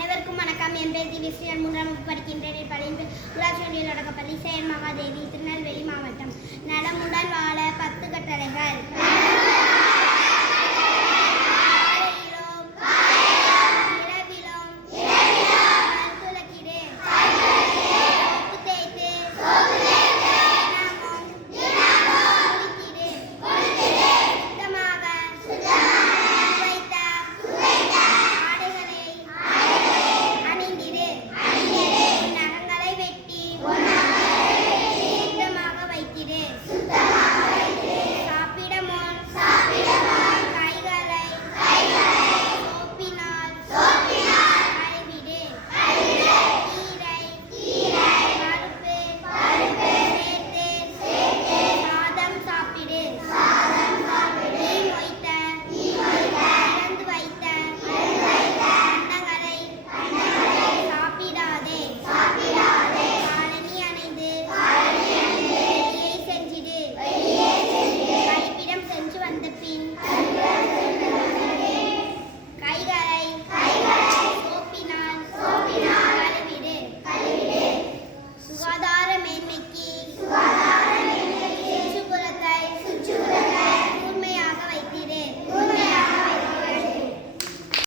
அனைவருக்கும் வணக்கம். என் பேர் திவிஸ்ரீ. 3ஆம் வகுப்பு படிக்கின்றேன். பள்ளியின் ஊராட்சி ஒன்றிய தொடக்கப்பள்ளி சேர் மகாதேவி, திருநெல்வேலி மாவட்டம். நலமுடன் வாழ 10 கட்டளைகள்.